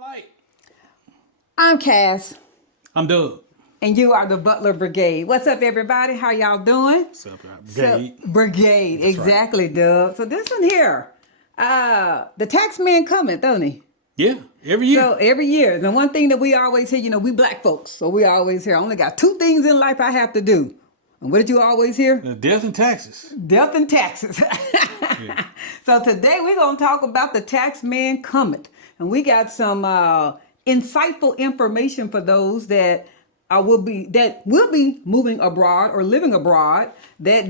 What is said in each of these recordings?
Light. I'm Cass. I'm Doug. And you are the Butler Brigade. What's up, everybody? How y'all doing? What's up, Brigade? Brigade, That's exactly, right. Doug. So this one here, the tax man coming, don't he? Yeah, every year. So every year. And one thing that we always hear, we black folks, so we always hear, I only got two things in life I have to do. And what did you always hear? Death and taxes. Death and taxes. Yeah. So today we're going to talk about the tax man coming. And we got some insightful information for those that will be moving abroad or living abroad that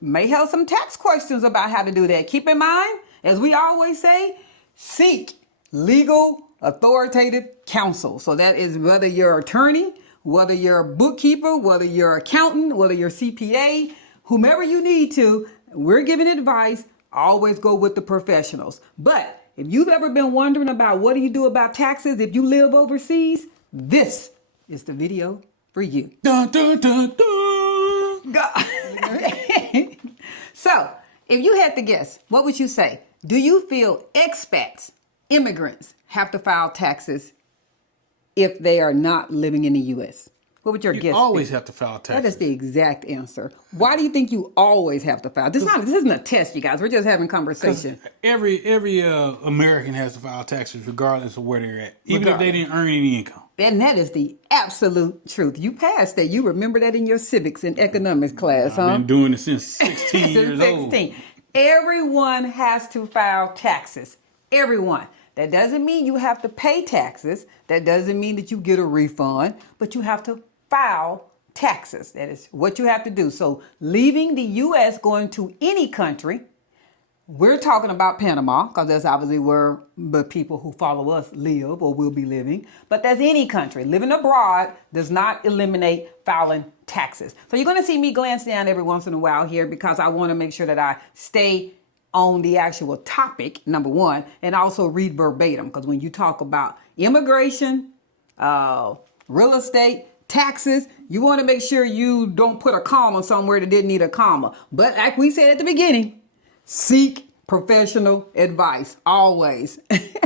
may have some tax questions about how to do that. Keep in mind, as we always say, seek legal authoritative counsel. So that is whether you're attorney, whether you're a bookkeeper, whether you're accountant, whether you're CPA, whomever you need to, we're giving advice. Always go with the professionals. But if you've ever been wondering about what do you do about taxes if you live overseas, this is the video for you. Dun, dun, dun, dun. So, if you had to guess, what would you say? Do you feel expats, immigrants, have to file taxes if they are not living in the U.S.? What would your guess be? You always have to file taxes. That is the exact answer. Why do you think you always have to file? This isn't a test, you guys. We're just having conversation. Every American has to file taxes regardless of where they're at, even if they didn't earn any income. And that is the absolute truth. You passed that. You remember that in your civics and economics class, huh? I've been doing it since 16 years old. Everyone has to file taxes. Everyone. That doesn't mean you have to pay taxes. That doesn't mean that you get a refund, but you have to file taxes. That is what you have to do. So leaving the U.S., going to any country, we're talking about Panama because that's obviously where the people who follow us live or will be living. But that's any country. Living abroad does not eliminate filing taxes. So you're going to see me glance down every once in a while here because I want to make sure that I stay on the actual topic, number one, and also read verbatim. Because when you talk about immigration, real estate, taxes, you want to make sure you don't put a comma somewhere that didn't need a comma. But like we said at the beginning, seek professional advice, always.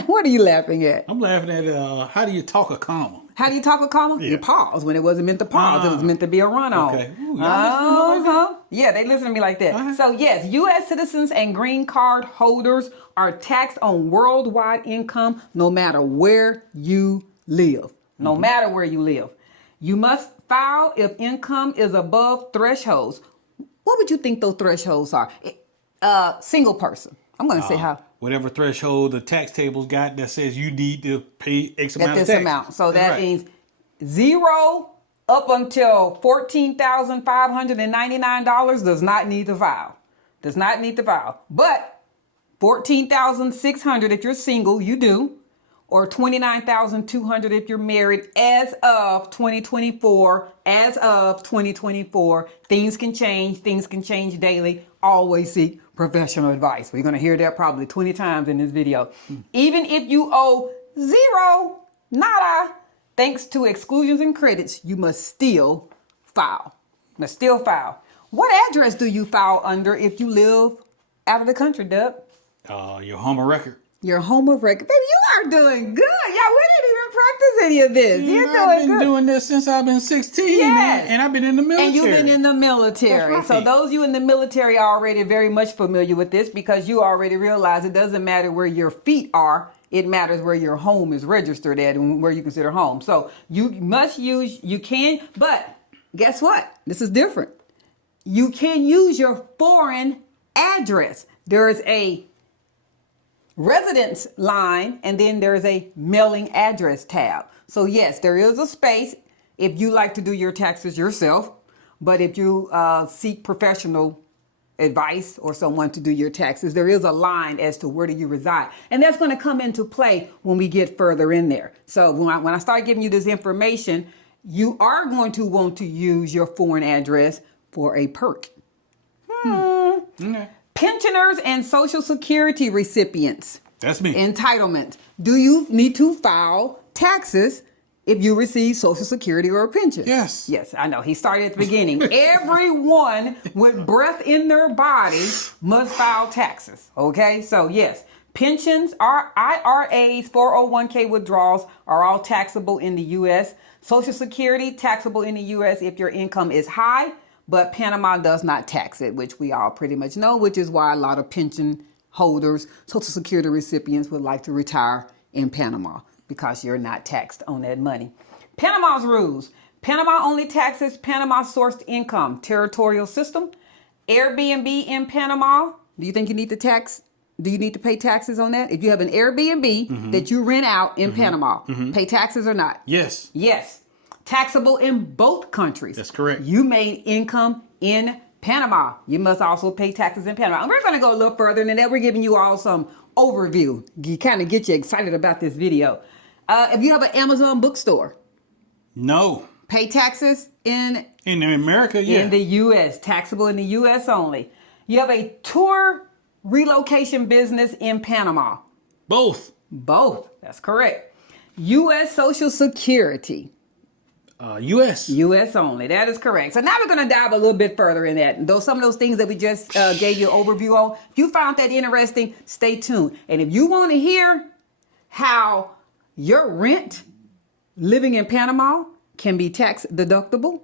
What are you laughing at? I'm laughing at how do you talk a comma? How do you talk a comma? Yeah. You pause when it wasn't meant to pause. It was meant to be a run-on. Okay. Ooh, y'all listen to me like that? Yeah, they listen to me like that. So yes, U.S. citizens and green card holders are taxed on worldwide income no matter where you live. No matter where you live. You must file if income is above thresholds. What would you think those thresholds are? Single person. I'm going to say how. Whatever threshold the tax table's got that says you need to pay X amount of This taxes. amount. So that means 0 up until $14,599 does not need to file. Does not need to file. But $14,600 if you're single, you do. Or $29,200 if you're married as of 2024. As of 2024, things can change. Things can change daily. Always seek professional advice. We're going to hear that probably 20 times in this video. Even if you owe zero, nada, thanks to exclusions and credits, you must still file. Must still file. What address do you file under if you live out of the country, Doug? Your home of record. Your home of record. Baby, you are doing good. Y'all, we didn't even practice any of this. You're doing I've been good. doing this since I've been 16, man, and I've been in the military. And you've been in the military. That's So right. those of you in the military are already very much familiar with this because you already realize it doesn't matter where your feet are. It matters where your home is registered at and where you consider home. So you can, but guess what? This is different. You can use your foreign address. There is a residence line, and then there's a mailing address tab. So yes, there is a space if you like to do your taxes yourself, but if you seek professional advice or someone to do your taxes, there is a line as to where do you reside. And that's going to come into play when we get further in there. So when I start giving you this information, you are going to want to use your foreign address for a perk. Okay. Pensioners and Social Security recipients. That's me. Entitlement. Do you need to file taxes if you receive Social Security or a pension? Yes. Yes, I know. He started at the beginning. Everyone with breath in their body must file taxes. Okay? So, yes. Pensions, our IRAs, 401k withdrawals are all taxable in the U.S. Social Security, taxable in the U.S. if your income is high, but Panama does not tax it, which we all pretty much know, which is why a lot of pension holders, Social Security recipients would like to retire in Panama because you're not taxed on that money. Panama's rules. Panama only taxes Panama sourced income, territorial system. Airbnb in Panama. Do you think you need to tax? Do you need to pay taxes on that? If you have an Airbnb that you rent out in Panama, pay taxes or not? Yes. Yes. Taxable in both countries. That's correct. You made income in Panama. You must also pay taxes in Panama. And we're going to go a little further than that. We're giving you all some overview. You kind of get you excited about this video. If you have an Amazon bookstore. No. Pay taxes in America, yeah. In the U.S., taxable in the U.S. only. You have a tour relocation business in Panama. Both. That's correct. U.S. Social Security. U.S. U.S. only. That is correct. So now we're going to dive a little bit further in that. Though some of those things that we just gave you an overview on, if you found that interesting, stay tuned. And if you want to hear how your rent living in Panama can be tax deductible,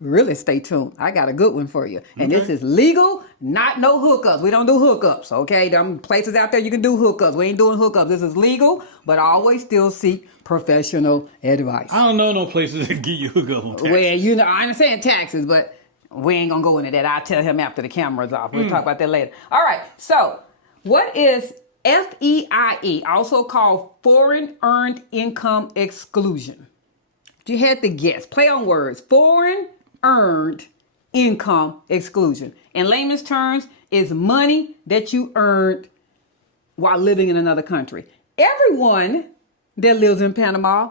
really stay tuned. I got a good one for you. And this is legal, not no hookups. We don't do hookups, okay? Them places out there you can do hookups. We ain't doing hookups. This is legal, but always still seek professional advice. I don't know no places that give you hookup on taxes. Well, you know, I understand taxes, but we ain't gonna go into that. I'll tell him after the camera's off. We'll talk about that later. All right, so what is FEIE, also called Foreign Earned Income Exclusion? You had to guess. Play on words. Foreign earned income exclusion. In layman's terms, is money that you earned while living in another country. Everyone that lives in Panama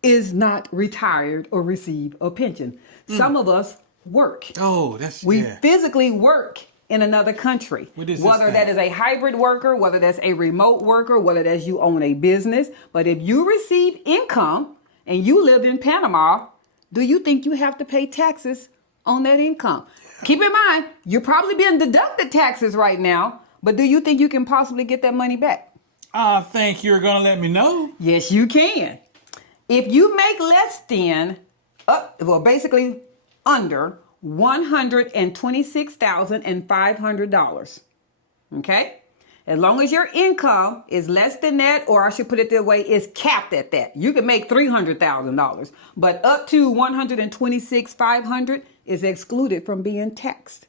is not retired or receive a pension. Some of us work. Oh, that's We physically work in another country. Whether that is a hybrid worker, whether that's a remote worker, whether that's you own a business. But if you receive income and you live in Panama, do you think you have to pay taxes on that income? Keep in mind, you're probably being deducted taxes right now, but do you think you can possibly get that money back? I think you're going to let me know. Yes, you can. If you make less than, basically under $126,500, okay? As long as your income is less than that, or I should put it that way, is capped at that. You can make $300,000, but up to $126,500 is excluded from being taxed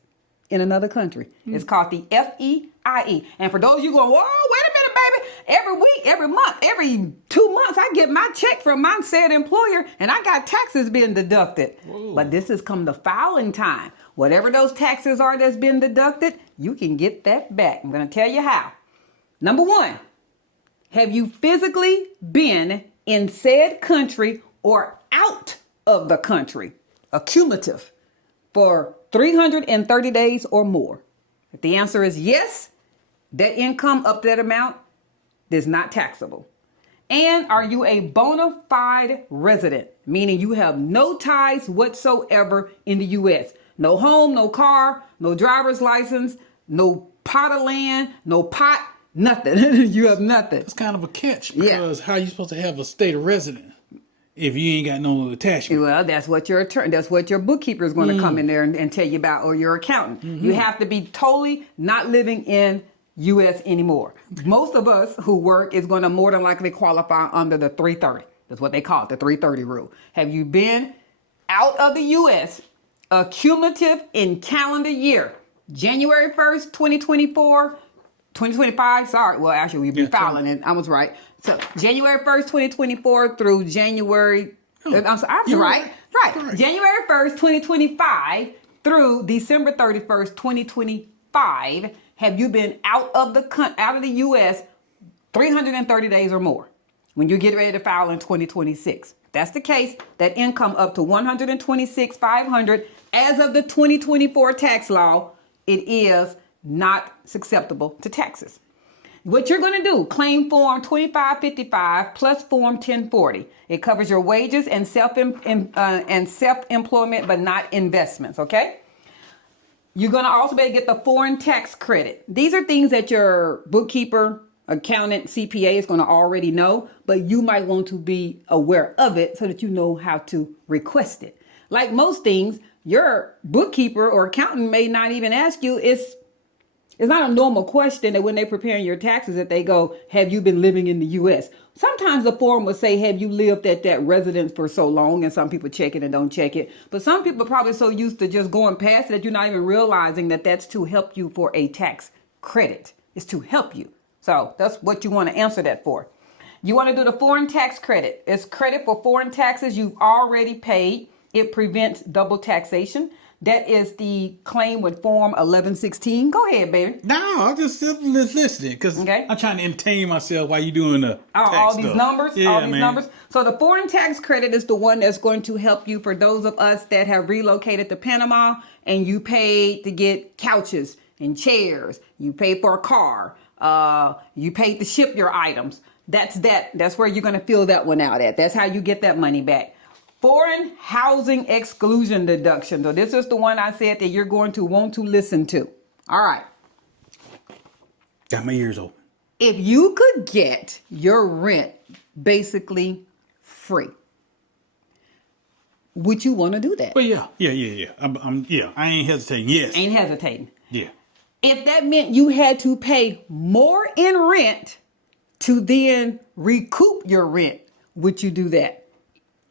in another country. It's called the FEIE. And for those of you going, whoa, wait a minute, baby. Every week, every month, every 2 months, I get my check from my said employer, and I got taxes being deducted. Whoa. But this has come to filing time. Whatever those taxes are that's been deducted, you can get that back. I'm going to tell you how. Number one, have you physically been in said country or out of the country, accumulative, for 330 days or more? If the answer is yes, that income up to that amount is not taxable. And are you a bona fide resident, meaning you have no ties whatsoever in the U.S.? No home, no car, no driver's license, no pot of land, no pot, nothing. You have nothing. It's kind of a catch because how are you supposed to have a state of resident if you ain't got no attachment? Well, that's what your bookkeeper is going to come in there and tell you about, or your accountant. You have to be totally not living in U.S. anymore. Most of us who work is going to more than likely qualify under the 330. That's what they call it, the 330 rule. Have you been out of the U.S. accumulative in calendar year, January 1st, 2024, 2025, sorry. Well, actually, we've been filing it. I was right. So January 1st, 2024 through January, I was right. January 1st, 2025 through December 31st, 2025, have you been out of the U.S. 330 days or more when you get ready to file in 2026? If that's the case, that income up to $126,500 as of the 2024 tax law, it is not susceptible to taxes. What you're going to do, claim form 2555 plus form 1040. It covers your wages and self-employment, but not investments, okay? You're going to also be able to get the foreign tax credit. These are things that your bookkeeper accountant, CPA is going to already know, but you might want to be aware of it so that you know how to request it. Like most things, your bookkeeper or accountant may not even ask you. It's not a normal question that when they're preparing your taxes that they go, have you been living in the U.S.? Sometimes the form will say, have you lived at that residence for so long? And some people check it and don't check it. But some people are probably so used to just going past it that you're not even realizing that that's to help you for a tax credit. It's to help you. So that's what you want to answer that for. You want to do the foreign tax credit. It's credit for foreign taxes you've already paid. It prevents double taxation. That is the claim with Form 1116. Go ahead, baby. No, I'm just listening because Okay. I'm trying to entertain myself while you're doing the tax all these stuff. numbers, Yeah, all these man. numbers. So the foreign tax credit is the one that's going to help you for those of us that have relocated to Panama and you paid to get couches and chairs. You paid for a car. You paid to ship your items. That's where you're going to fill that one out at. That's how you get that money back. Foreign Housing Exclusion deduction. So this is the one I said that you're going to want to listen to. All right. Got my ears open. If you could get your rent basically free, would you want to do that? But yeah. I ain't hesitating. Yes. Ain't hesitating. Yeah. If that meant you had to pay more in rent to then recoup your rent, would you do that?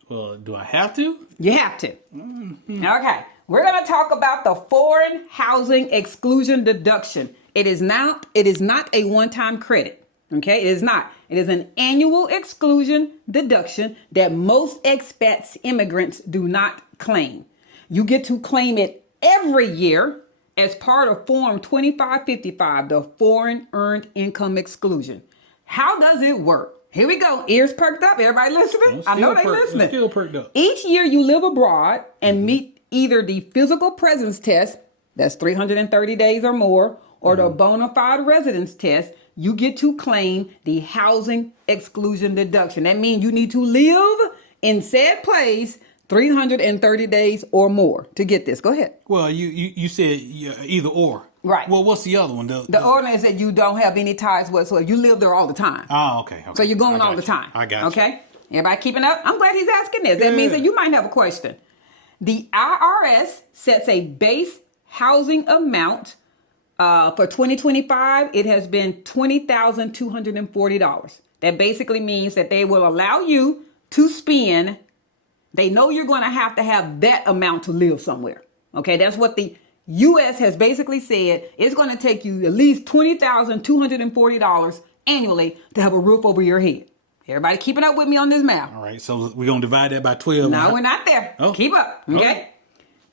Well, do I have to? You have to. Okay. We're going to talk about the Foreign Housing Exclusion deduction. It is not a one-time credit. Okay. It is not. It is an annual exclusion deduction that most expats, immigrants do not claim. You get to claim it every year as part of Form 2555, the Foreign Earned Income Exclusion. How does it work? Here we go. Ears perked up. Everybody listening? I know they listening. Still perked up. Each year you live abroad and meet either the physical presence test, that's 330 days or more, or the bona fide residence test, you get to claim the housing exclusion deduction. That means you need to live in said place 330 days or more to get this. Go ahead. Well, you said either or. Right. Well, what's the other one? The ordinance is that you don't have any ties whatsoever. You live there all the time. Oh, okay. So you're going all the time. I got you. Okay? Everybody keeping up? I'm glad he's asking this. That means that you might have a question. The IRS sets a base housing amount for 2025. It has been $20,240. That basically means that they will allow you to spend. They know you're going to have that amount to live somewhere. Okay? That's what the U.S. has basically said. It's going to take you at least $20,240 annually to have a roof over your head. Everybody keeping up with me on this math? All right, so we're going to divide that by 12. No, we're not there. Oh. Keep up, okay? Oh.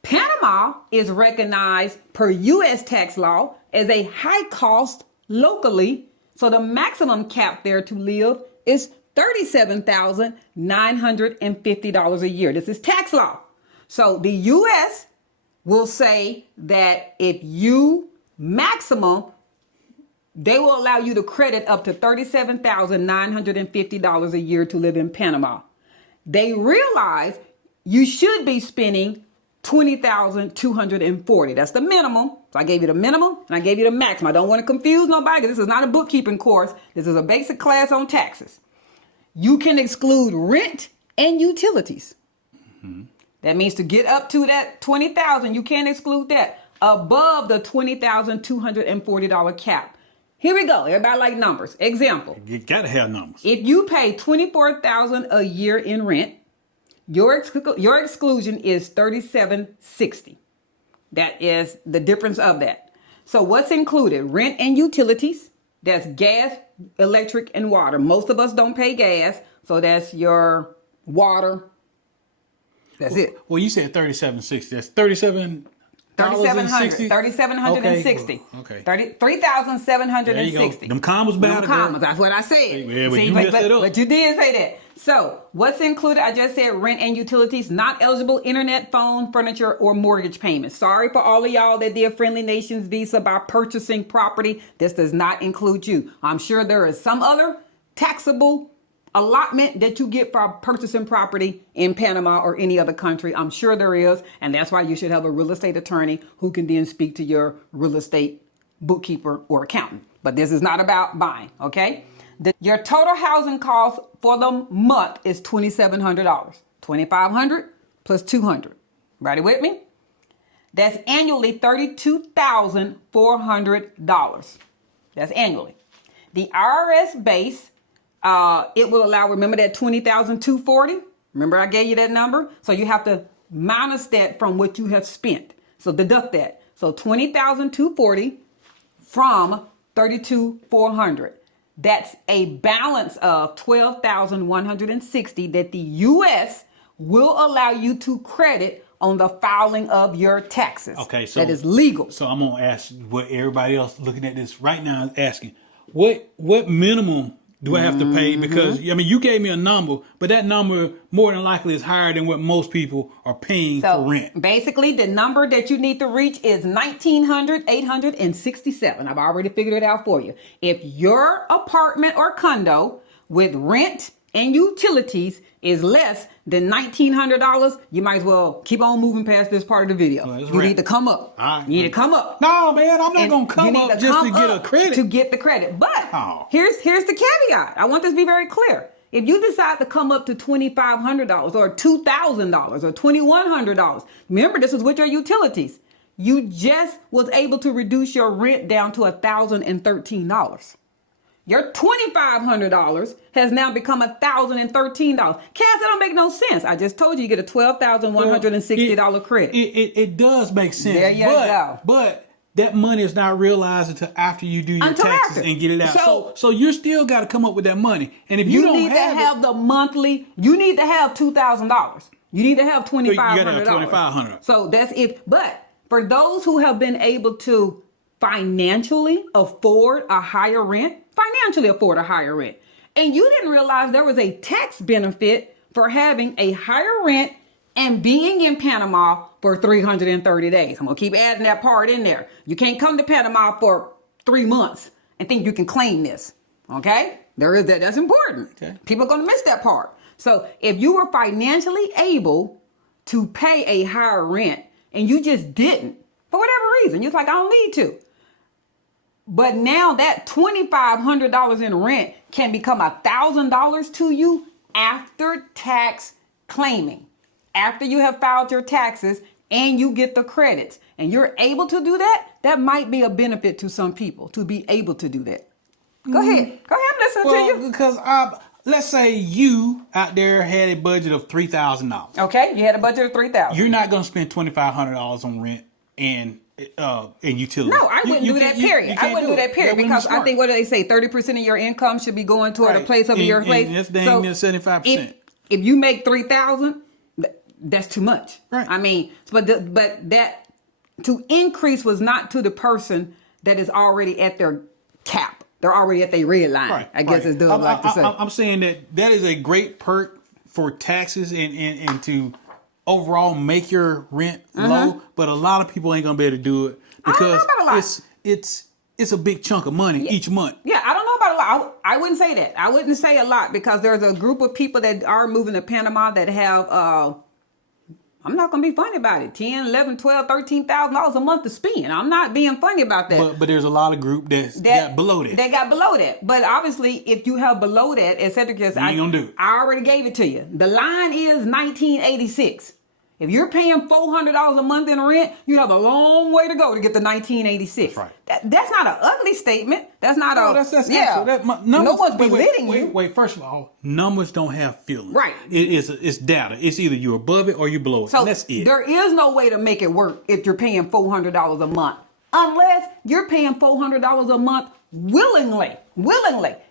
Panama is recognized per U.S. tax law as a high cost locally, so the maximum cap there to live is $37,950 a year. This is tax law. So the U.S. will say that if you maximum, they will allow you to credit up to $37,950 a year to live in Panama. They realize you should be spending $20,240. That's the minimum. So I gave you the minimum and I gave you the maximum. I don't want to confuse nobody. This is not a bookkeeping course. This is a basic class on taxes. You can exclude rent and utilities. Mm-hmm. That means to get up to that $20,000, you can't exclude that. Above the $20,240 cap. Here we go. Everybody like numbers. Example. You got to have numbers. If you pay $24,000 a year in rent, your exclusion is $3,760. That is the difference of that. So what's included? Rent and utilities. That's gas, electric, and water. Most of us don't pay gas, so that's your water. That's it. Well, you said $3,760. That's $3,760. Okay. $3,760. Them commas better. That's what I said. Yeah, but you messed it up. But you did say that. So what's included? I just said rent and utilities, not eligible internet, phone, furniture, or mortgage payments. Sorry for all of y'all that did Friendly Nations Visa by purchasing property. This does not include you. I'm sure there is some other taxable allotment that you get for purchasing property in Panama or any other country. I'm sure there is. And that's why you should have a real estate attorney who can then speak to your real estate bookkeeper or accountant. but this is not about buying, okay? Your total housing cost for the month is $2,700. $2,500 plus $200. Everybody with me? That's annually $32,400. That's annually. The IRS base, it will allow, remember that $20,240? Remember I gave you that number? So you have to minus that from what you have spent. So deduct that. So $20,240 from $32,400. That's a balance of $12,160 that the U.S. will allow you to credit on the filing of your taxes. Okay, so that is legal. So I'm gonna ask what everybody else looking at this right now is asking. What minimum do I have to pay? Because I mean, you gave me a number, but that number more than likely is higher than what most people are paying for rent. Basically, the number that you need to reach is $1,900,867. I've already figured it out for you. If your apartment or condo with rent and utilities is less than $1,900, you might as well keep on moving past this part of the video. Well, you need to come up. You need to come up. No, man, I'm not going to come up just to get a credit. To get the credit. But here's the caveat. I want this to be very clear. If you decide to come up to $2,500 or $2,000 or $2,100, remember this is with your utilities. You just was able to reduce your rent down to $1,013. Your $2,500 has now become $1,013. Cass, that don't make no sense. I just told you get a $12,160 credit. It does make sense. There you go. But that money is not realized until after you do your taxes and get it out. So you still got to come up with that money. And if you don't need to have the monthly, you need to have $2,000. You need to have $2,500. You got to have $2,500. So that's if. But for those who have been able to financially afford a higher rent, and you didn't realize there was a tax benefit for having a higher rent and being in Panama for 330 days. I'm going to keep adding that part in there. You can't come to Panama for 3 months and think you can claim this. Okay? There is that. That's important. Okay. People are going to miss that part. So if you were financially able to pay a higher rent and you just didn't, for whatever reason, you're like, I don't need to. But now that $2,500 in rent can become $1,000 to you after tax claiming. After you have filed your taxes and you get the credits and you're able to do that, that might be a benefit to some people to be able to do that. Go ahead. I'm listening to you. Because let's say you out there had a budget of $3,000. Okay, you had a budget of $3,000. You're not going to spend $2,500 on rent and utilities. No, I wouldn't do that, period. I wouldn't do that, period, because I think, what do they say, 30% of your income should be going toward a place of your place. That's dang near 75%. If you make $3,000, that's too much. Right. I mean, but that to increase was not to the person that is already at their cap. They're already at their red line. Right. I guess it's dumb like to say. I'm saying that is a great perk for taxes and to overall make your rent low, but a lot of people ain't gonna be able to do it because it's a big chunk of money each month. Yeah, I don't know about a lot. I wouldn't say that. I wouldn't say a lot because there's a group of people that are moving to Panama that have I'm not gonna be funny about it, $10, $11, $12, $13,000 a month to spend. I'm not being funny about that. But there's a lot of group that got below that. They got below that. But obviously, if you have below that, et cetera, you ain't gonna do it. I already gave it to you. The line is 1986. If you're paying $400 a month in rent, you have a long way to go to get the 1986. Right. That's not an ugly statement. That's not that's yeah. Numbers, no one's belittling you. Wait. First of all, numbers don't have feelings. Right. It's data. It's either you're above it or you're below it. So that's it. There is no way to make it work if you're paying $400 a month, unless you're paying $400 a month willingly.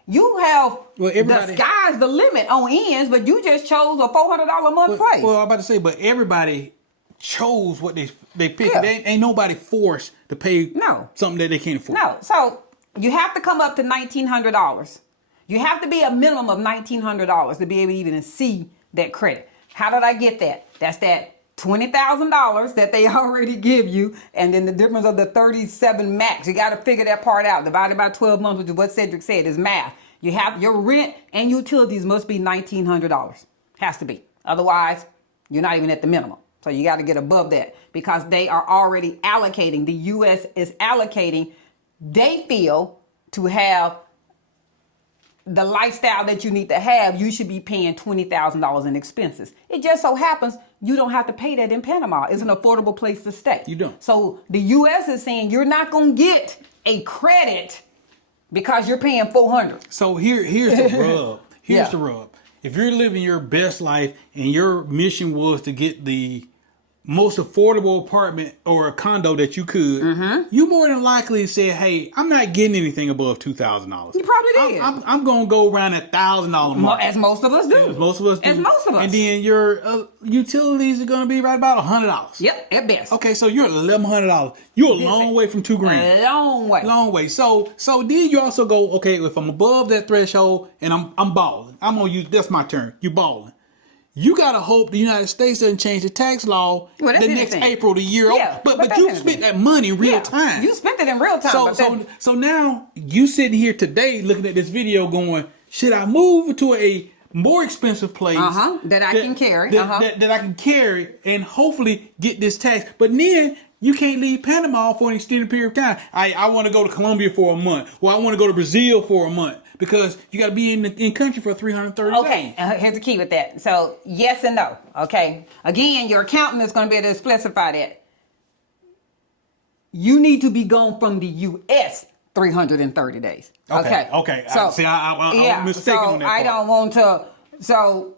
You have the sky's the limit on ends, but you just chose a $400 a month price. Well, I'm about to say, but everybody chose what they picked. Yeah. Ain't nobody forced to pay something that they can't afford. No. So you have to come up to $1,900. You have to be a minimum of $1,900 to be able to even see that credit. How did I get that? That's that $20,000 that they already give you, and then the difference of the 37 max. You got to figure that part out. Divided by 12 months, which is what Cedric said, is math. You have your rent and utilities must be $1,900. Has to be. Otherwise, you're not even at the minimum. So you got to get above that because they are already allocating. The U.S. is allocating, they feel, to have the lifestyle that you need to have, you should be paying $20,000 in expenses. It just so happens you don't have to pay that in Panama. It's an affordable place to stay. You don't. So the U.S. is saying you're not going to get a credit because you're paying $400. So here's the rub. Here's Yeah. the rub. If you're living your best life and your mission was to get the most affordable apartment or a condo that you could, you more than likely say, "Hey, I'm not getting anything above $2,000." You probably did. I'm gonna go around $1,000 mark. As most of us do. As most of us do. As most of us. And then your utilities are gonna be right about $100. Yep, at best. Okay, so you're at $1,100. You're a long way from $2,000. A long way. Long way. So then you also go, okay, if I'm above that threshold and I'm balling, I'm gonna use, that's my term. You balling. You gotta hope the United States doesn't change the tax law Well, the next April, the year over. But you spent that money in real time. You spent it in real time. So now you sitting here today looking at this video going, should I move to a more expensive place that I can carry that I can carry and hopefully get this tax? But then you can't leave Panama for an extended period of time. I want to go to Colombia for a month. Well, I want to go to Brazil for a month. Because you got to be in country for 330 days. Okay, here's the key with that. So, yes and no. Okay. Again, your accountant is going to be able to specify that. You need to be gone from the U.S. 330 days. Okay. So, I'm mistaken on that part. I don't want to. So,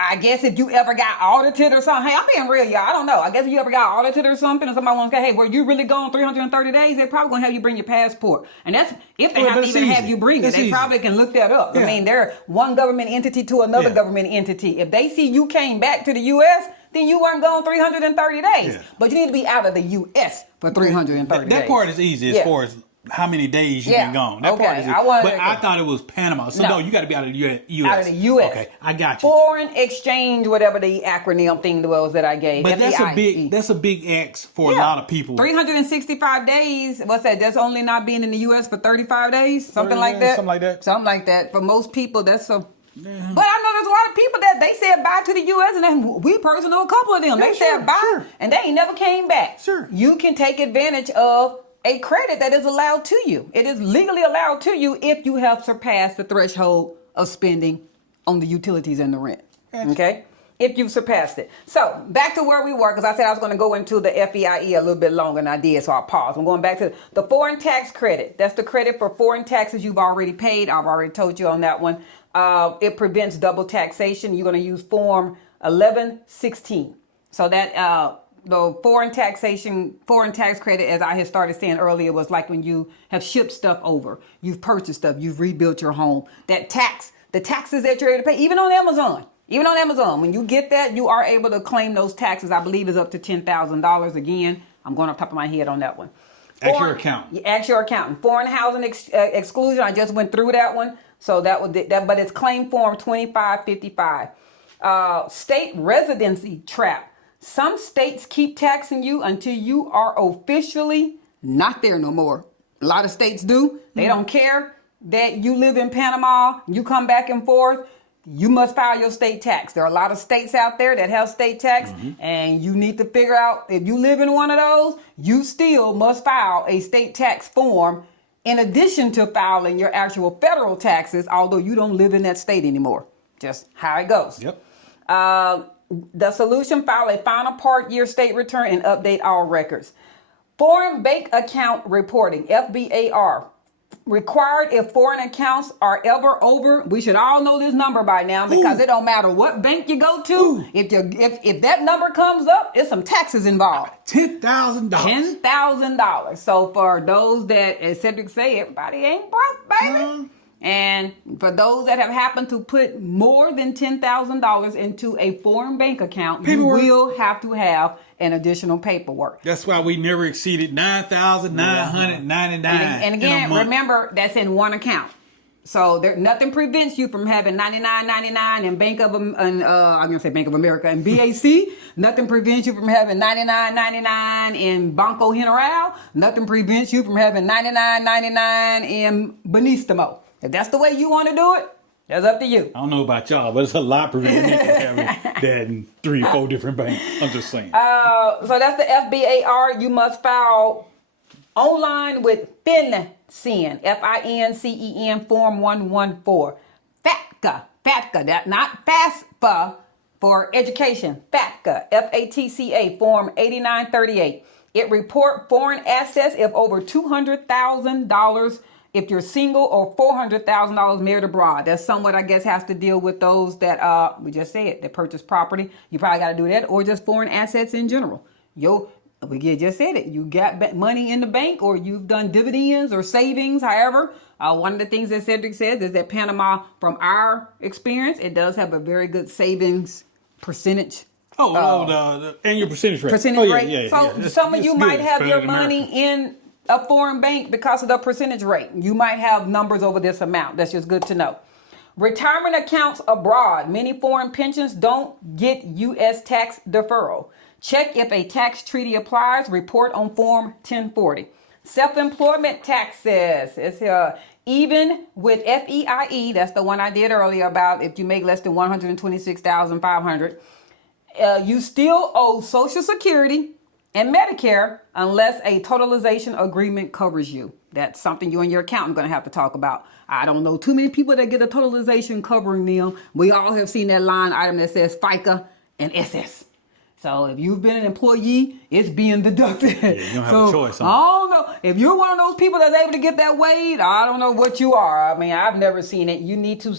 I guess if you ever got audited or something, hey, I'm being real, y'all. I don't know. I guess if you ever got audited or something, and somebody wants to say, hey, were you really gone 330 days? They're probably going to have you bring your passport. And that's if they have to even have you bring it. They probably can look that up. Yeah. I mean, they're one government entity to another government entity. If they see you came back to the U.S., then you weren't gone 330 days. Yeah. But you need to be out of the U.S. for 330 days. That part is easy as far as how many days you've been gone. That part is easy. I thought it was Panama. So no, you got to be out of the U.S. Out of the U.S. Okay, I got you. Foreign exchange, whatever the acronym thing was that I gave. But that's a big X for a lot of people. 365 days. What's that? That's only not being in the U.S. for 35 days? Something like that? Something like that. For most people, that's a... Yeah. But I know there's a lot of people that they said bye to the U.S. and then we personally know a couple of them. They said bye and they ain't never came back. Sure. You can take advantage of a credit that is allowed to you. It is legally allowed to you if you have surpassed the threshold of spending on the utilities and the rent. Okay? If you've surpassed it. So, back to where we were, because I said I was going to go into the FEIE a little bit longer than I did, so I'll pause. I'm going back to the foreign tax credit. That's the credit for foreign taxes you've already paid. I've already told you on that one. It prevents double taxation. You're going to use Form 1116. So that... the foreign tax credit, as I had started saying earlier, was like when you have shipped stuff over, you've purchased stuff, you've rebuilt your home. The taxes that you're able to pay, even on Amazon, when you get that, you are able to claim those taxes. I believe is up to $10,000. Again, I'm going off the top of my head on that one. Ask your accountant. Ask your accountant. Foreign housing exclusion. I just went through that one, so that was that. But it's claim form 2555. State residency trap. Some states keep taxing you until you are officially not there no more. A lot of states do. They don't care that you live in Panama. You come back and forth. You must file your state tax. There are a lot of states out there that have state tax, and you need to figure out if you live in one of those, you still must file a state tax form in addition to filing your actual federal taxes, although you don't live in that state anymore. Just how it goes. Yep. The solution: file a final part year state return and update all records. Foreign bank account reporting, FBAR. Required if foreign accounts are ever over. We should all know this number by now because it don't matter what bank you go to. If that number comes up, there's some taxes involved. $10,000. $10,000. So for those that, as Cedric say, everybody ain't broke, baby. And for those that have happened to put more than $10,000 into a foreign bank account, paperwork. You will have to have an additional paperwork. That's why we never exceeded $9,999. And again, remember, that's in one account. So nothing prevents you from having $99.99 in Bank of America and BAC. Nothing prevents you from having $99.99 in Banco General. Nothing prevents you from having $99.99 in Benistimo. If that's the way you want to do it, that's up to you. I don't know about y'all, but it's a lot preventing me from having that in 3-4 different banks. I'm just saying. So that's the FBAR. You must file Online with FINCEN, FINCEN Form 114. FATCA, that not FAFSA for education. FATCA, FATCA Form 8938. It report foreign assets if over $200,000 if you're single, or $400,000 married abroad. That's somewhat, I guess, has to deal with those that we just said that purchase property. You probably got to do that, or just foreign assets in general. We just said it. You got money in the bank, or you've done dividends or savings. However, one of the things that Cedric says is that Panama, from our experience, it does have a very good savings percentage. And your percentage rate. Rate. Yeah. Some of you might have your money in a foreign bank because of the percentage rate. You might have numbers over this amount. That's just good to know. Retirement accounts abroad. Many foreign pensions don't get U.S. tax deferral. Check if a tax treaty applies. Report on Form 1040. Self-employment taxes. It's even with FEIE. That's the one I did earlier about if you make less than $126,500. You still owe Social Security and Medicare unless a totalization agreement covers you. That's something you and your accountant are going to have to talk about. I don't know too many people that get a totalization covering them. We all have seen that line item that says FICA and SS. So if you've been an employee, it's being deducted. Yeah, you don't have a choice. I don't know. If you're one of those people that's able to get that waived, I don't know what you are. I mean, I've never seen it. You need to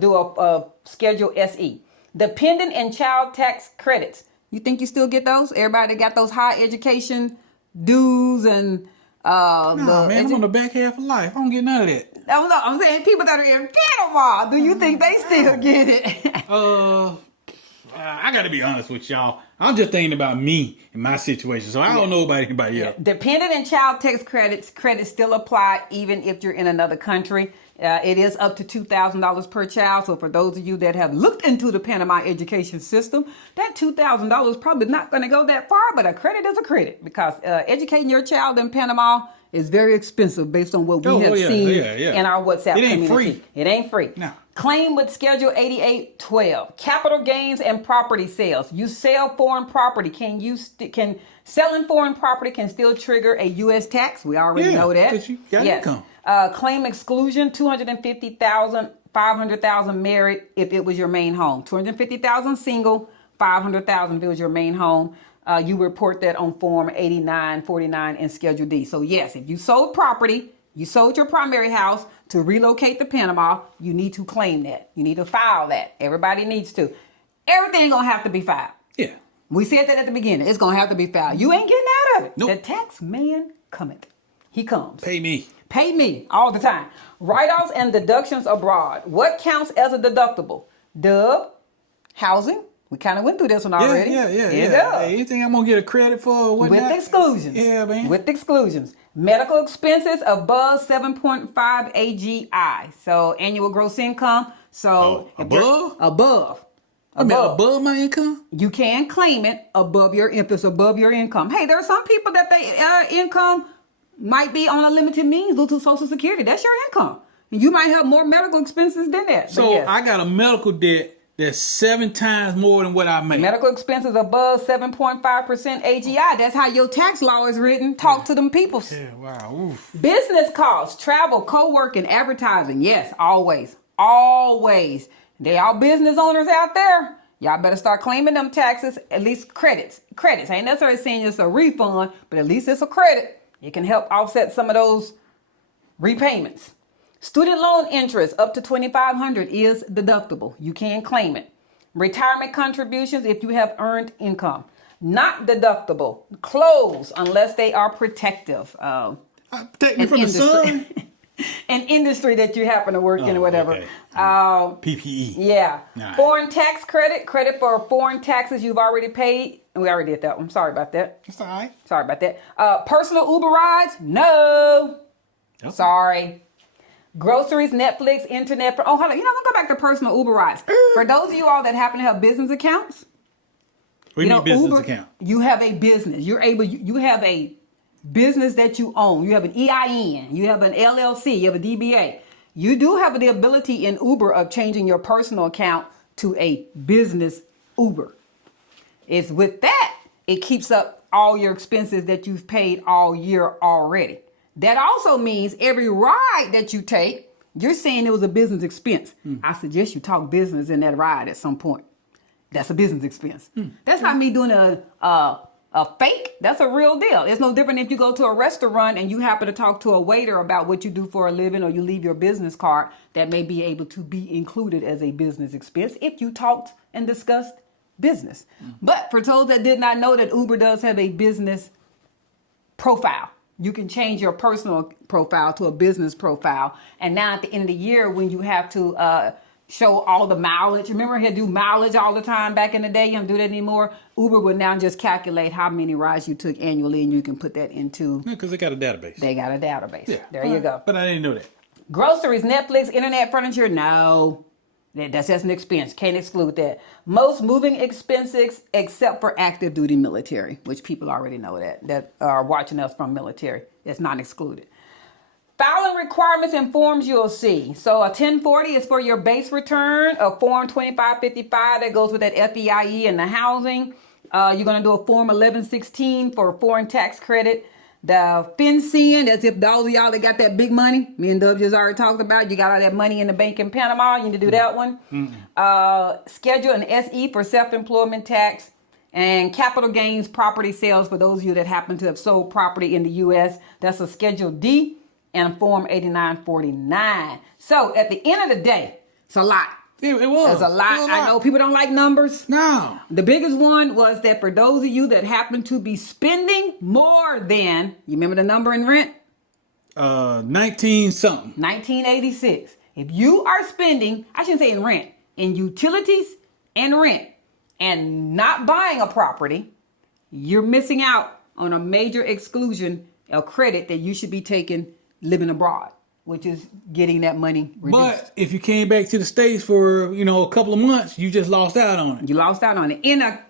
do a Schedule SE. Dependent and child tax credits. You think you still get those? Everybody that got those high education dues and I'm on the back half of life. I don't get none of that. I'm saying people that are in Panama. Do you think they still get it? I got to be honest with y'all. I'm just thinking about me and my situation, so I don't know about anybody else. Dependent and child tax credits still apply even if you're in another country. It is up to $2,000 per child. So for those of you that have looked into the Panama education system, that $2,000 is probably not going to go that far, but a credit is a credit because educating your child in Panama is very expensive based on what we have seen in our WhatsApp community. Free. It ain't free. No. Claim with Schedule 8812. Capital gains and property sales. You sell foreign property. Can selling foreign property can still trigger a U.S. tax? We already know that. Because you got income. Claim exclusion, $250,000, $500,000 married if it was your main home. $250,000 single, $500,000 if it was your main home. You report that on Form 8949 and Schedule D. So yes, if you sold property, you sold your primary house to relocate to Panama, you need to claim that. You need to file that. Everybody needs to. Everything gonna have to be filed. Yeah. We said that at the beginning. It's gonna have to be filed. You ain't getting out of it. Nope. The tax man cometh. He comes. Pay me. Pay me all the time. Write-offs and deductions abroad. What counts as a deductible? Housing. We kind of went through this one already. Yeah. Anything I'm going to get a credit for or whatnot? With exclusions. Yeah, man. With exclusions. Medical expenses above 7.5 AGI. So annual gross income. So above my income? You can claim it above your income. Hey, there are some people that their income might be on a limited means due to Social Security. That's your income. You might have more medical expenses than that. So yes. I got a medical debt that's 7 times more than what I make. Medical expenses above 7.5% AGI. That's how your tax law is written. Talk to them people. Yeah, wow. Oof. Business costs, travel, co-working, advertising. Yes, always. Always. They all business owners out there. Y'all better start claiming them taxes, at least credits. Credits. I ain't necessarily saying it's a refund, but at least it's a credit. It can help offset some of those repayments. Student loan interest up to $2,500 is deductible. You can claim it. Retirement contributions if you have earned income. Not deductible. Clothes unless they are protective. Protect me from the sun? An industry that you happen to work in or whatever. Okay. PPE. Yeah. Right. Foreign tax credit for foreign taxes you've already paid. We already did that one. Sorry about that. It's all right. Sorry about that. Personal Uber rides? No. Okay. Sorry. Groceries, Netflix, internet. Hold on. We'll go back to personal Uber rides. For those of you all that happen to have business accounts. We need business account. You have a business. You have a business that you own. You have an EIN. You have an LLC. You have a DBA. You do have the ability in Uber of changing your personal account to a business Uber. It's with that, it keeps up all your expenses that you've paid all year already. That also means every ride that you take, you're saying it was a business expense. I suggest you talk business in that ride at some point. That's a business expense. That's not me doing a fake. That's a real deal. It's no different if you go to a restaurant and you happen to talk to a waiter about what you do for a living, or you leave your business card. That may be able to be included as a business expense if you talked and discussed business. But for those that did not know, that Uber does have a business profile. You can change your personal profile to a business profile. And now at the end of the year, when you have to show all the mileage, remember he had to do mileage all the time back in the day, you don't do that anymore. Uber would now just calculate how many rides you took annually, and you can put that into... Because they got a database. They got a database. Yeah. There you go. But I didn't know that. Groceries, Netflix, internet, furniture, no. That's just an expense. Can't exclude that. Most moving expenses except for active duty military, which people already know that are watching us from military. It's not excluded. Filing requirements and forms you'll see. So a 1040 is for your base return. A form 2555 that goes with that FEIE and the housing. You're going to do a form 1116 for foreign tax credit. The FinCEN, that's if those of y'all that got that big money, me and Dub just already talked about, you got all that money in the bank in Panama, you need to do that one. Schedule an SE for self-employment tax, and capital gains property sales for those of you that happen to have sold property in the U.S. That's a Schedule D and a Form 8949. So at the end of the day, it's a lot. It was. It's a lot. I know people don't like numbers. No. The biggest one was that for those of you that happen to be spending more than, you remember the number in rent? 19 something. 1986. If you are spending, I shouldn't say in rent, in utilities and rent, and not buying a property, you're missing out on a major exclusion, a credit that you should be taking living abroad, which is getting that money reduced. But if you came back to the States for, a couple of months, you just lost out on it. You lost out on it in a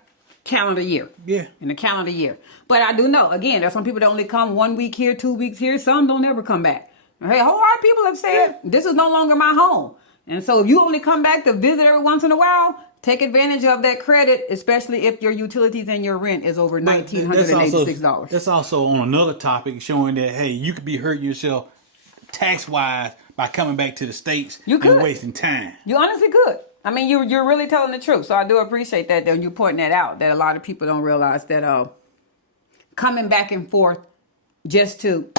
calendar year. Yeah. In a calendar year. But I do know, again, there's some people that only come 1 week here, 2 weeks here. Some don't ever come back. Hey, a whole lot of people have said, this is no longer my home. And so if you only come back to visit every once in a while, take advantage of that credit, especially if your utilities and your rent is over $1,986. That's also on another topic showing that, hey, you could be hurting yourself tax-wise by coming back to the States and wasting time. You honestly could. I mean, you're really telling the truth. So I do appreciate that you pointing that out, that a lot of people don't realize that coming back and forth just to,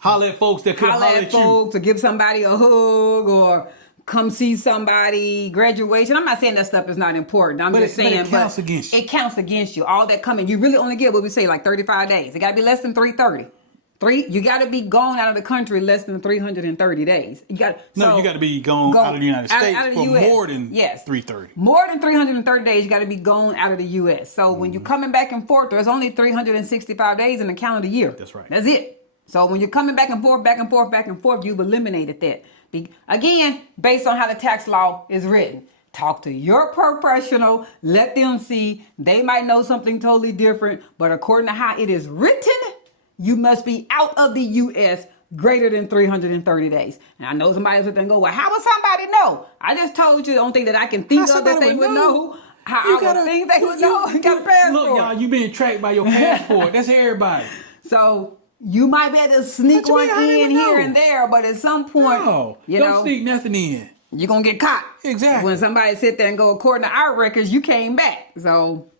holler at folks that could holler at you. Or give somebody a hug or come see somebody, graduation. I'm not saying that stuff is not important. I'm just saying, it counts against you. It counts against you. All that coming, you really only get what we say, like 35 days. It got to be less than 330. You got to be gone out of the country less than 330 days. You got to be gone out of the United States out of the for US. more than 330. More than 330 days, you got to be gone out of the U.S. So when you're coming back and forth, there's only 365 days in a calendar year. That's right. That's it. So when you're coming back and forth, back and forth, back and forth, you've eliminated that. Again, based on how the tax law is written. Talk to your professional. Let them see. They might know something totally different. But according to how it is written, you must be out of the U.S. greater than 330 days. And I know somebody else and go, well, how would somebody know? I just told you the only thing that I can think of that they would know. How I would think they would know. You got a passport. Look, y'all, you being tracked by your passport. That's everybody. So you might be able to sneak one in here and there, but at some point, don't sneak nothing in. You're going to get caught. Exactly. When somebody sit there and go, according to our records, you came back. So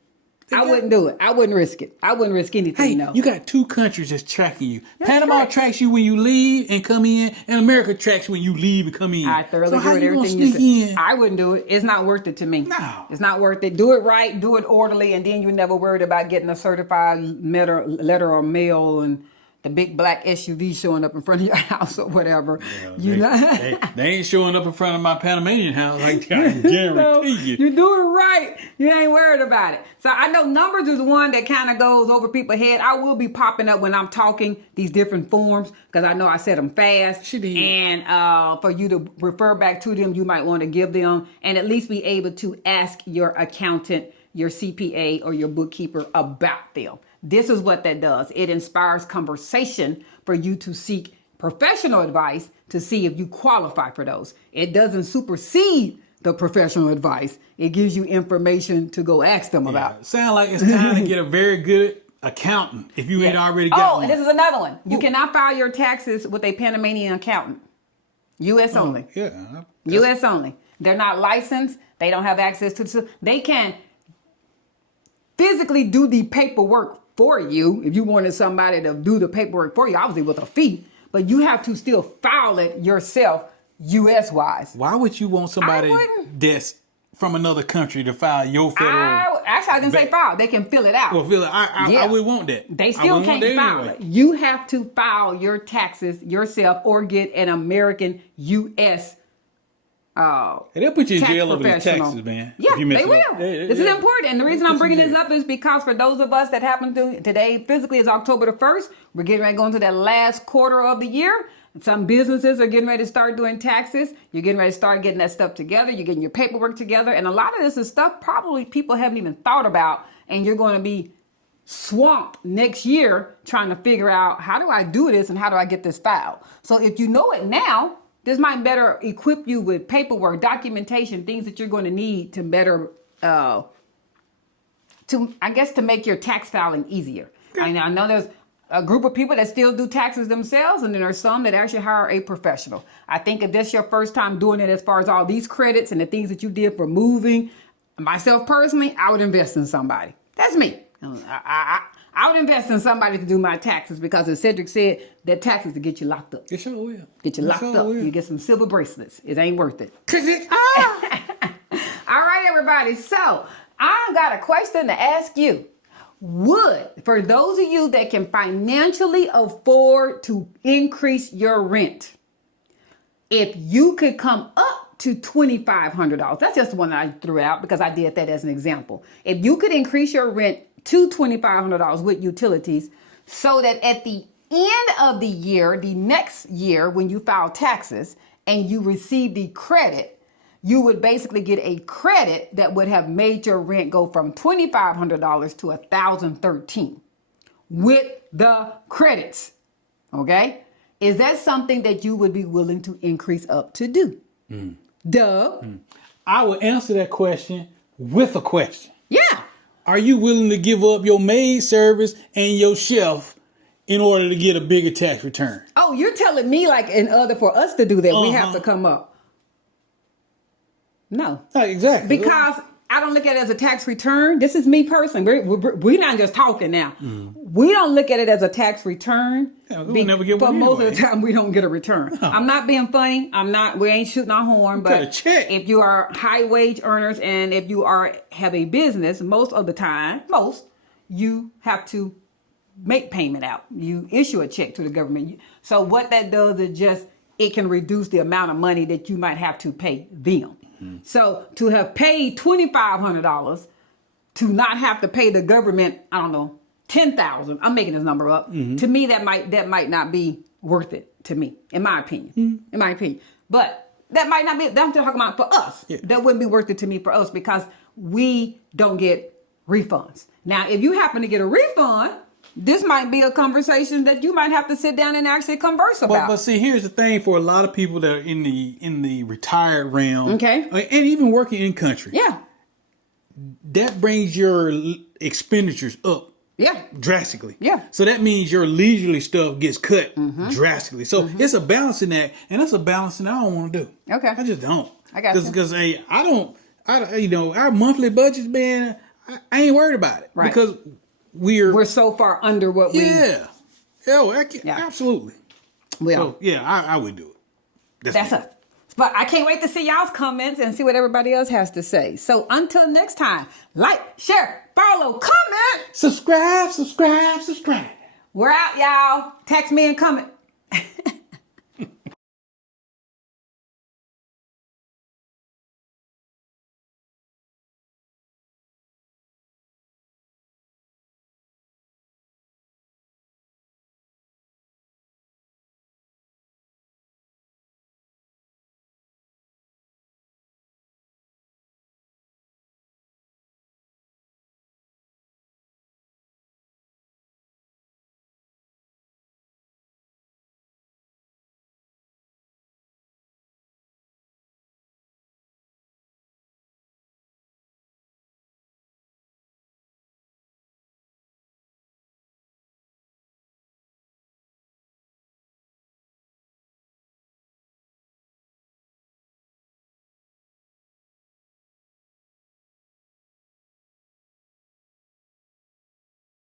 I wouldn't do it. I wouldn't risk it. I wouldn't risk anything. Hey, you got two countries that's tracking you. Panama tracks you when you leave and come in, and America tracks when you leave and come in. I thoroughly agree with everything you said. I wouldn't do it. It's not worth it to me. No. It's not worth it. Do it right. Do it orderly, and then you're never worried about getting a certified letter or mail and the big black SUV showing up in front of your house or whatever. Yeah, they ain't showing up in front of my Panamanian house. I guarantee you. You do it right. You ain't worried about it. So I know numbers is one that kind of goes over people's head. I will be popping up when I'm talking these different forms because I know I said them fast. She did. And for you to refer back to them, you might want to give them and at least be able to ask your accountant, your CPA, or your bookkeeper about them. This is what that does. It inspires conversation for you to seek professional advice to see if you qualify for those. It doesn't supersede the professional advice. It gives you information to go ask them about. Sound like it's time to get a very good accountant if you ain't already got one. And this is another one. You cannot file your taxes with a Panamanian accountant. U.S. only. Yeah. U.S. only. They're not licensed. They don't have access to. They can physically do the paperwork for you if you wanted somebody to do the paperwork for you, obviously with a fee. But you have to still file it yourself, U.S. wise. Why would you want somebody that's from another country to file your federal? Actually, I didn't say file. They can fill it out. Well, I would want that. They still can't file it. You have to file your taxes yourself or get an American U.S. They'll put you in jail over these taxes, man. Yeah, they will. This is important. And the reason I'm bringing this up is because for those of us that happen to, today physically is October the 1st. We're getting ready to go into that last quarter of the year. Some businesses are getting ready to start doing taxes. You're getting ready to start getting that stuff together. You're getting your paperwork together. And a lot of this is stuff probably people haven't even thought about. And you're going to be swamped next year trying to figure out, how do I do this and how do I get this filed? So if you know it now, this might better equip you with paperwork, documentation, things that you're going to need to better, to make your tax filing easier. I know there's a group of people that still do taxes themselves, and then there's some that actually hire a professional. I think if this is your first time doing it, as far as all these credits and the things that you did for moving, myself personally, I would invest in somebody. That's me. I would invest in somebody to do my taxes because, as Cedric said, that taxes to get you locked up. It sure will. Get you locked up. You get some silver bracelets. It ain't worth it. All right, everybody. So I got a question to ask you. For those of you that can financially afford to increase your rent, if you could come up to $2,500, that's just the one that I threw out because I did that as an example. If you could increase your rent to $2,500 with utilities, so that at the end of the year, the next year, when you file taxes and you receive the credit, you would basically get a credit that would have made your rent go from $2,500 to $1,013 with the credits. Okay? Is that something that you would be willing to increase up to do? Doug? I would answer that question with a question. Yeah. Are you willing to give up your maid service and your chef in order to get a bigger tax return? Oh, you're telling me like in order for us to do that, we have to come up. No. Exactly. Because I don't look at it as a tax return. This is me personally. We're not just talking now. We don't look at it as a tax return. Yeah, we'll never get one most anyway. of the time, we don't get a return. No. I'm not being funny. We ain't shooting our horn. But if you are high wage earners and if you have a business, most of the time, you have to make payment out. You issue a check to the government. So what that does is it can reduce the amount of money that you might have to pay them. So to have paid $2,500 to not have to pay the government, I don't know, $10,000. I'm making this number up. To me, that might not be worth it. To me, in my opinion, But that might not be. I'm talking about for us. Yeah. That wouldn't be worth it to me for us because we don't get refunds. Now, if you happen to get a refund, this might be a conversation that you might have to sit down and actually converse about. But see, here's the thing for a lot of people that are in the retired realm, okay, and even working in country, yeah, that brings your expenditures up, drastically. Yeah. So that means your leisurely stuff gets cut drastically. So it's a balancing act, and that's a balancing I don't want to do. Okay. I just don't. I got you. Because our monthly budgets, man, I ain't worried about it, right? Because we're so far under what we. Yeah. Absolutely. So, I would do it. That's us. But I can't wait to see y'all's comments and see what everybody else has to say. So until next time, like, share, follow, comment. Subscribe. We're out, y'all. Text me and comment.